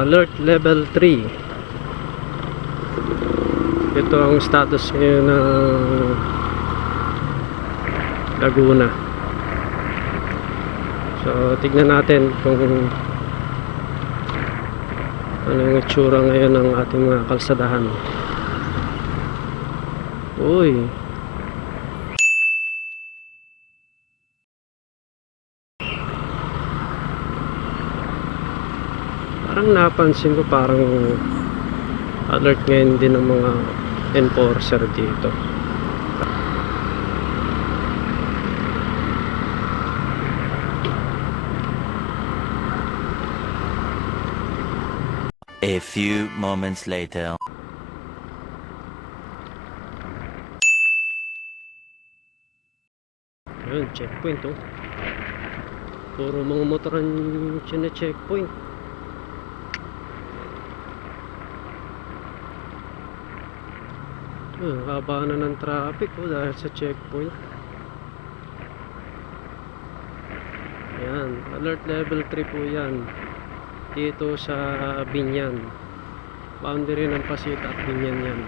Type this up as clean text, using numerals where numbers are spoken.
Alert level 3. Ito ang status ngayon ng Laguna. So tignan natin kung ano yung itsura ngayon ng ating mga kalsadahan. Uy, parang napansin ko parang alert ngayon din ng mga enforcer dito. A few moments later. Ayun, checkpoint oh. Puro mga motoran siya na checkpoint. Haba na ng traffic oh, dahil sa checkpoint. Ayan, alert level 3 po yan. Dito sa Binyan. Boundary ng Pasita at Binyan yan.